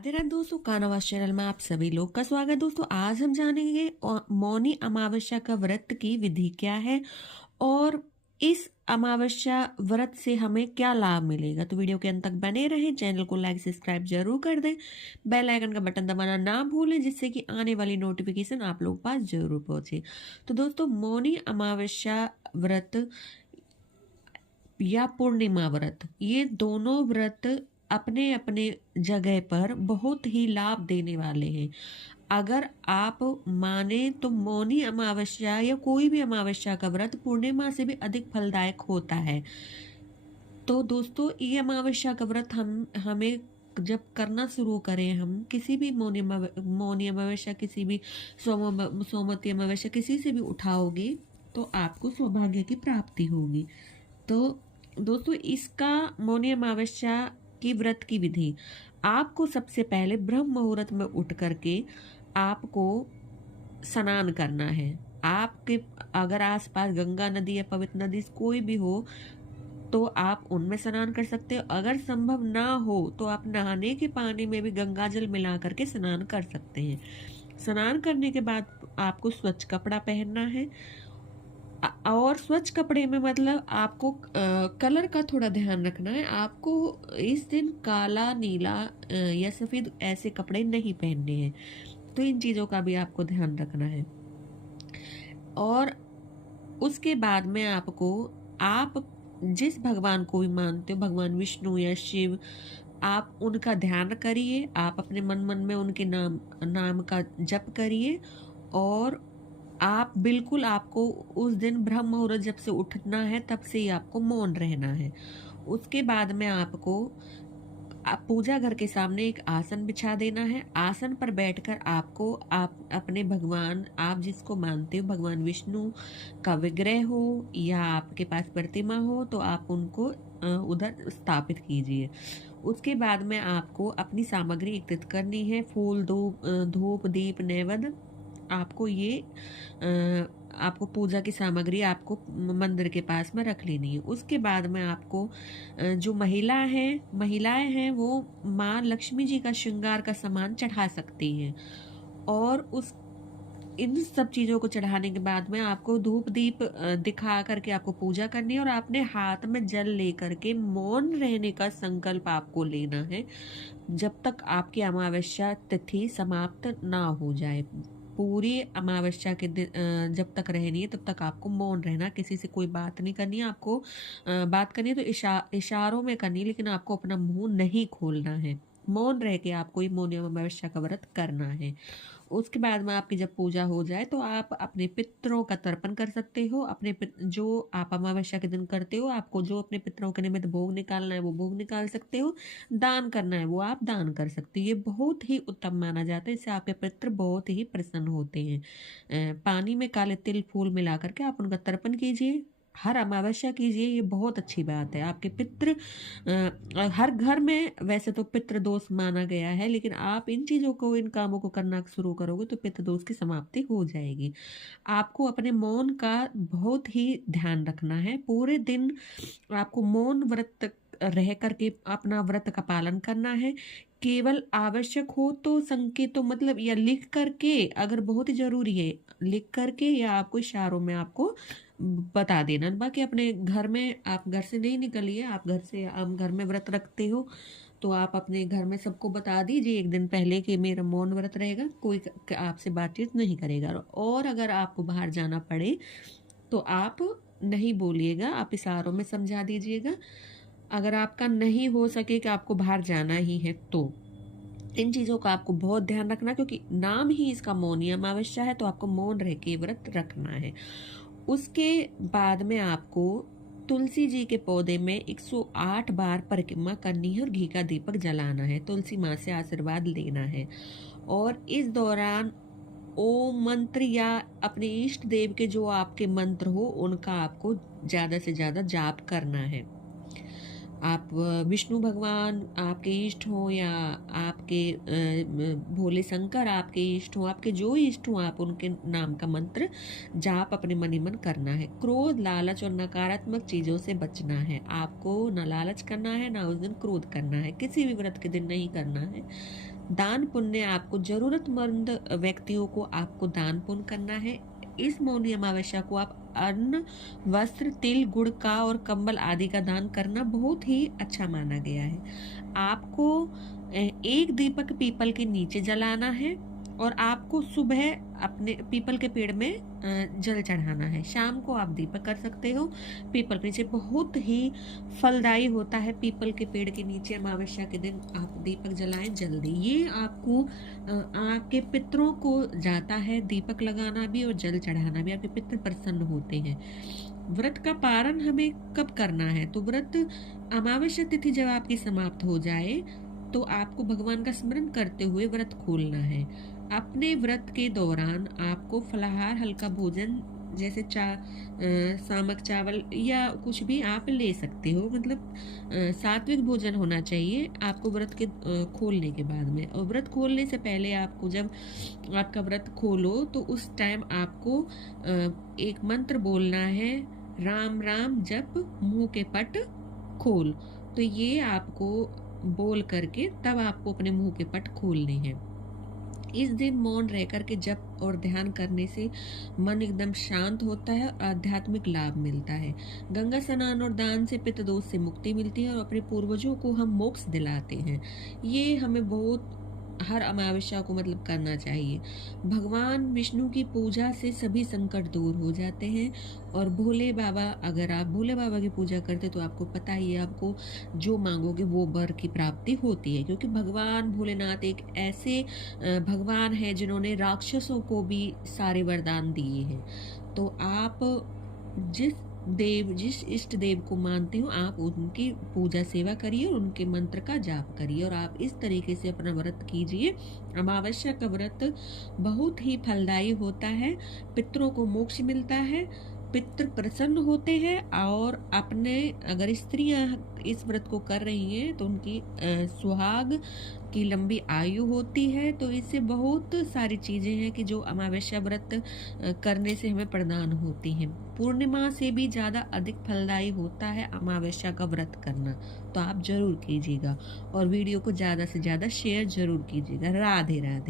राधे राधे दोस्तों, कानावास चैनल में आप सभी लोग का स्वागत। दोस्तों आज हम जानेंगे मौनी अमावस्या का व्रत की विधि क्या है और इस अमावस्या व्रत से हमें क्या लाभ मिलेगा। तो वीडियो के अंत तक बने रहें, चैनल को लाइक सब्सक्राइब जरूर कर दें, बेल आइकन का बटन दबाना ना भूलें जिससे कि आने वाली नोटिफिकेशन आप लोगों के पास जरूर पहुंचे। तो दोस्तों मौनी अमावस्या व्रत या पूर्णिमा व्रत, ये दोनों व्रत अपने अपने जगह पर बहुत ही लाभ देने वाले हैं। अगर आप माने तो मौनी अमावस्या या कोई भी अमावस्या का व्रत पूर्णिमा से भी अधिक फलदायक होता है। तो दोस्तों ये अमावस्या का व्रत हमें जब करना शुरू करें, हम किसी भी मौनी अमावस्या, किसी भी सोमवती अमावस्या किसी से भी उठाओगे तो आपको सौभाग्य की प्राप्ति होगी। तो दोस्तों इसका मौनी अमावस्या की व्रत की विधि, आपको सबसे पहले ब्रह्म मुहूर्त में उठ करके आपको स्नान करना है। आपके अगर आसपास गंगा नदी या पवित्र नदी कोई भी हो तो आप उनमें स्नान कर सकते हो। अगर संभव ना हो तो आप नहाने के पानी में भी गंगा जल मिला करके स्नान कर सकते हैं। स्नान करने के बाद आपको स्वच्छ कपड़ा पहनना है और स्वच्छ कपड़े में मतलब आपको कलर का थोड़ा ध्यान रखना है। आपको इस दिन काला, नीला या सफेद ऐसे कपड़े नहीं पहनने हैं। तो इन चीजों का भी आपको ध्यान रखना है। और उसके बाद में आपको, आप जिस भगवान को भी मानते हो, भगवान विष्णु या शिव, आप उनका ध्यान करिए। आप अपने मन मन में उनके नाम का जप करिए और आप बिल्कुल, आपको उस दिन ब्रह्म मुहूर्त जब से उठना है तब से ही आपको मौन रहना है। उसके बाद में आपको आप पूजा घर के सामने एक आसन बिछा देना है। आसन पर बैठकर आपको, आप अपने भगवान, आप जिसको मानते हो, भगवान विष्णु का विग्रह हो या आपके पास प्रतिमा हो तो आप उनको उधर स्थापित कीजिए। उसके बाद में आपको अपनी सामग्री एकत्रित करनी है। फूल, धूप, दीप, नैवेद्य, आपको ये आपको पूजा की सामग्री आपको मंदिर के पास में रख लेनी है। उसके बाद में आपको जो महिलाएं हैं वो माँ लक्ष्मी जी का श्रृंगार का सामान चढ़ा सकती हैं। और उस इन सब चीजों को चढ़ाने के बाद में आपको धूप दीप दिखा करके आपको पूजा करनी है और अपने हाथ में जल लेकर के मौन रहने का संकल्प आपको लेना है जब तक आपकी अमावस्या तिथि समाप्त ना हो जाए। पूरी अमावस्या के दिन जब तक रहनी है तब तक आपको मौन रहना, किसी से कोई बात नहीं करनी है। आपको बात करनी है तो इशारों में करनी है, लेकिन आपको अपना मुंह नहीं खोलना है। मौन रह के आपको ये मौनी अमावस्या का व्रत करना है। उसके बाद में आपकी जब पूजा हो जाए तो आप अपने पितरों का तर्पण कर सकते हो। जो आप अमावस्या के दिन करते हो, आपको जो अपने पितरों के निमित्त भोग निकालना है वो भोग निकाल सकते हो। दान करना है वो आप दान कर सकते हो। ये बहुत ही उत्तम माना जाता है, इससे आपके पितर बहुत ही प्रसन्न होते हैं। पानी में काले तिल फूल मिला करके आप उनका तर्पण कीजिए, हर अमावस्या कीजिए। ये बहुत अच्छी बात है। आपके पितृ हर घर में वैसे तो पितृ दोष माना गया है, लेकिन आप इन चीजों को, इन कामों को करना शुरू करोगे तो पितृ दोष की समाप्ति हो जाएगी। आपको अपने मौन का बहुत ही ध्यान रखना है। पूरे दिन आपको मौन व्रत रह करके अपना व्रत का पालन करना है। केवल आवश्यक हो तो संकेतों मतलब या लिख करके, अगर बहुत ही जरूरी है लिख करके या आपको इशारों में आपको बता देना। बाकी अपने घर में, आप घर से नहीं निकलिए, आप घर में व्रत रखते हो तो आप अपने घर में सबको बता दीजिए एक दिन पहले कि मेरा मौन व्रत रहेगा, कोई आपसे बातचीत नहीं करेगा। और अगर आपको बाहर जाना पड़े तो आप नहीं बोलिएगा, आप इशारों में समझा दीजिएगा। अगर आपका नहीं हो सके कि आपको बाहर जाना ही है तो इन चीजों का आपको बहुत ध्यान रखना, क्योंकि नाम ही इसका मौनी अमावस्या है तो आपको मौन रह के व्रत रखना है। उसके बाद में आपको तुलसी जी के पौधे में 108 बार परिक्रमा करनी है और घी का दीपक जलाना है। तुलसी माँ से आशीर्वाद लेना है और इस दौरान ओम मंत्र या अपने इष्ट देव के जो आपके मंत्र हो उनका आपको ज्यादा से ज्यादा जाप करना है। आप विष्णु भगवान आपके इष्ट हो या आपके भोले शंकर आपके इष्ट हो, आपके जो इष्ट हो आप उनके नाम का मंत्र जाप अपने मन ही मन करना है। क्रोध, लालच और नकारात्मक चीजों से बचना है। आपको ना लालच करना है ना उस दिन क्रोध करना है, किसी भी व्रत के दिन नहीं करना है। दान पुण्य आपको जरूरतमंद व्यक्तियों को आपको दान पुण्य करना है। इस मौनी अमावस्या को आप अन्न, वस्त्र, तिल, गुड़ का और कंबल आदि का दान करना बहुत ही अच्छा माना गया है। आपको एक दीपक पीपल के नीचे जलाना है और आपको सुबह अपने पीपल के पेड़ में जल चढ़ाना है। शाम को आप दीपक कर सकते हो पीपल के नीचे, बहुत ही फलदायी होता है। पीपल के पेड़ के नीचे अमावस्या के दिन आप दीपक जलाएं जल्दी। ये आपको आपके पितरों को जाता है, दीपक लगाना भी और जल चढ़ाना भी, आपके पितर प्रसन्न होते हैं। व्रत का पारण हमें कब करना है? तो व्रत अमावस्या तिथि जब आपकी समाप्त हो जाए तो आपको भगवान का स्मरण करते हुए व्रत खोलना है। अपने व्रत के दौरान आपको फलाहार, हल्का भोजन जैसे सामक चावल या कुछ भी आप ले सकते हो, मतलब सात्विक भोजन होना चाहिए आपको व्रत के खोलने के बाद में। और व्रत खोलने से पहले आपको, जब आपका व्रत खोलो तो उस टाइम आपको एक मंत्र बोलना है, राम राम जप मुंह के पट खोल। तो ये आपको बोल करके तब आपको अपने मुंह के पट खोलने हैं। इस दिन मौन रह करके जप और ध्यान करने से मन एकदम शांत होता है और आध्यात्मिक लाभ मिलता है। गंगा स्नान और दान से पितृ दोष से मुक्ति मिलती है और अपने पूर्वजों को हम मोक्ष दिलाते हैं। ये हमें बहुत हर अमावस्या को मतलब करना चाहिए। भगवान विष्णु की पूजा से सभी संकट दूर हो जाते हैं। और भोले बाबा, अगर आप भोले बाबा की पूजा करते तो आपको पता ही है, आपको जो मांगोगे वो वर की प्राप्ति होती है। क्योंकि भगवान भोलेनाथ एक ऐसे भगवान है जिन्होंने राक्षसों को भी सारे वरदान दिए हैं। तो आप जिस इष्ट देव को मानते हो आप उनकी पूजा सेवा करिए और उनके मंत्र का जाप करिए और आप इस तरीके से अपना व्रत कीजिए। अमावस्या का व्रत बहुत ही फलदायी होता है, पितरों को मोक्ष मिलता है, पितृ प्रसन्न होते हैं। और अपने अगर स्त्रियां इस व्रत को कर रही हैं तो उनकी सुहाग की लंबी आयु होती है। तो इससे बहुत सारी चीजें हैं कि जो अमावस्या व्रत करने से हमें प्रदान होती हैं। पूर्णिमा से भी ज्यादा अधिक फलदायी होता है अमावस्या का व्रत करना। तो आप जरूर कीजिएगा और वीडियो को ज्यादा से ज्यादा शेयर जरूर कीजिएगा। राधे राधे।